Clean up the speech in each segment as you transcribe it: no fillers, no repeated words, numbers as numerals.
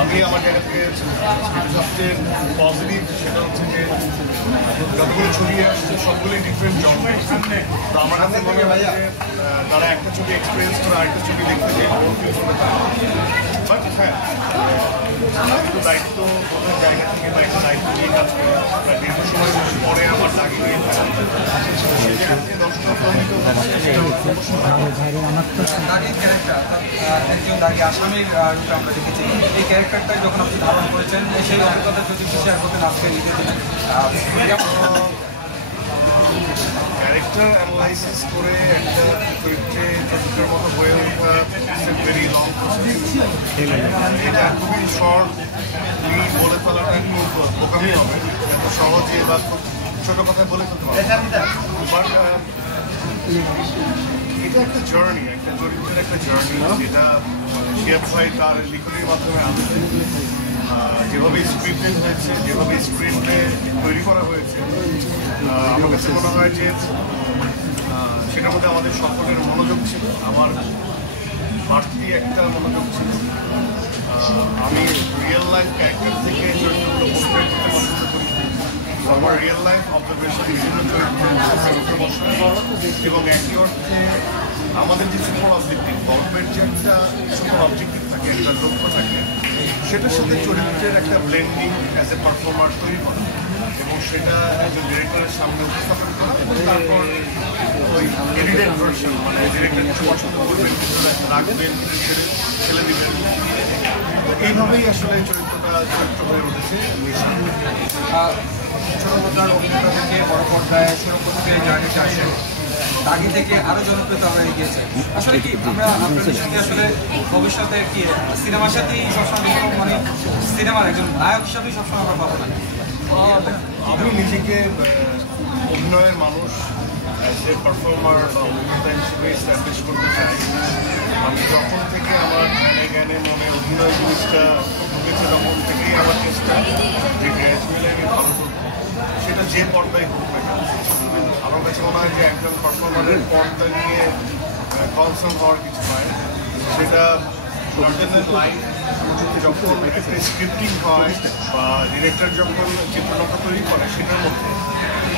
আমি আমার জায়গা থেকে সবচেয়ে পজিটিভ সেটা হচ্ছে যে যতগুলো ছবি আসছে সবগুলোই ডিফারেন্ট জনরার। তো আমার কাছে মনে হয় যে তারা একটা ছবি এক্সপিরিয়েন্স করে আরেকটা ছবি দেখতে গিয়ে বড় ফিল করতে পারে। বাট হ্যাঁ, একটু দায়িত্ব ওদের জায়গা থেকে দায়িত্ব নিয়ে কাজ করে প্রায় দীর্ঘ সময় পরে আমার দাগি নিয়ে আসামির রূপে আমরা দেখেছি। এই ক্যারেক্টারটা যখন আপনি ধারণ করেছেন সেই অভিজ্ঞতা যদি শেয়ার করতেন আজকে ঈদের দিনে। ক্যারেক্টার অ্যানালাইসিস করে একটা চরিত্রের মতো হয়ে ওঠা ভেরি লং এটা খুবই শর্টলি বলে ফেলাটা একটু বোকামি হবে, এত সহজে বা খুব ছোটো কথায় বলে ফেলতে পারবে। বাট এটা একটা জার্নি, একটা চরিত্রের একটা জার্নি যেটা শিয়াব ভাই তার লিখনের মাধ্যমে আনছে। যেভাবে স্ক্রিপ্টেড হয়েছে, যেভাবে স্ক্রিপ্টে তৈরি করা হয়েছে, আমার কাছে মনে হয় যে সেটার মধ্যে আমাদের সকলের মনোযোগ ছিল। আমার বাড়তি একটা মনোযোগ ছিল। আমি রিয়েল লাইফ ক্যারেক্টার থেকে চরিত্রগুলো পোর্ট্রেট করতে পছন্দ করি। আমার রিয়েল লাইফ অবজারভেশন বিভিন্ন চরিত্রে বসানো এবং একই অর্থে আমাদের যে সুপার অবজেক্টিভ, গল্পের যে একটা সুপার অবজেক্টিভ থাকে, একটা লক্ষ্য থাকে, সেটার সাথে চরিত্রের একটা ব্লেন্ডিং অ্যাজ এ পারফর্মার তৈরি করা এবং সেটা একজন ডিরেক্টরের সামনে উপস্থাপন করা এবং তারপর ওই এডিটেড ভার্সন মানে ডিরেক্টর কিছু পছন্দ করবেন, রাখবেন, ছেলে দিবেন। এইভাবেই আসলে চরিত্র হয়ে উঠেছে। ছোটো পর্দার অভিনেতা থেকে বড় পর্দায় সুরক্ষা জার্নিতে আসে, দাগি থেকে আরও জনপ্রিয়তা হয়ে গিয়েছে। আসলে কি আমরা আপনাদের সাথে আসলে ভবিষ্যতে কি সিনেমার সাথেই সবসময় মানে সিনেমার একজন নায়ক হিসাবেই সবসময় আমরা পাবো না? আমি নিজেকে অভিনয়ের মানুষ অ্যাজ এ পারফর্মার বা অভিনেতা হিসেবে এস্টাবলিশ করতে চাই। আমি যখন থেকে আমার জ্ঞানে মনে অভিনয় জিনিসটা ঢুকেছে তখন থেকেই আমার চেষ্টা যে গ্র্যাজুয়ালি আমি ভালো করবো, সেটা যে পর্দায় হোক না কেন। আমার কাছে মনে হয় যে একজন পারফর্মারের পর্দা নিয়ে কনসার্ন হওয়ার কিছু নয়, সেটা লার্জার লাইফ যখন একটা স্ক্রিপ্টিং হয় বা ডিরেক্টর যখন চিত্রনাট্য তৈরি করে সেটার মধ্যে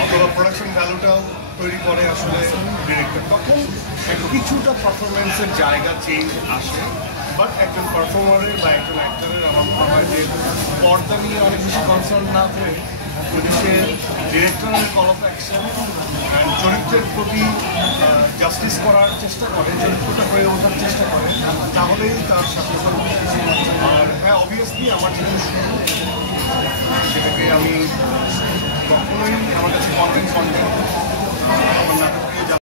অথবা প্রোডাকশন ভ্যালুটাও তৈরি করে আসলে ডিরেক্টর, তখন কিছুটা পারফরমেন্সের জায়গা চেঞ্জ আসে। বাট একজন পারফর্মারের বা একজন অ্যাক্টরের আমার মনে হয় যে পর্দা নিয়ে অনেক বেশি কনসার্ন না হয়ে যদি সে ডিরেক্টরের কল অফ অ্যাকশন অ্যান্ড চরিত্রের প্রতি জাস্টিস করার চেষ্টা করে, চরিত্রটা হয়ে ওঠার চেষ্টা করে, তাহলেই তার সাকসেসফুল। আর হ্যাঁ, অবভিয়াসলি আমার যেহেতু শুরু, সেটাকে আমি কখনোই আমার কাছে কনভিন্স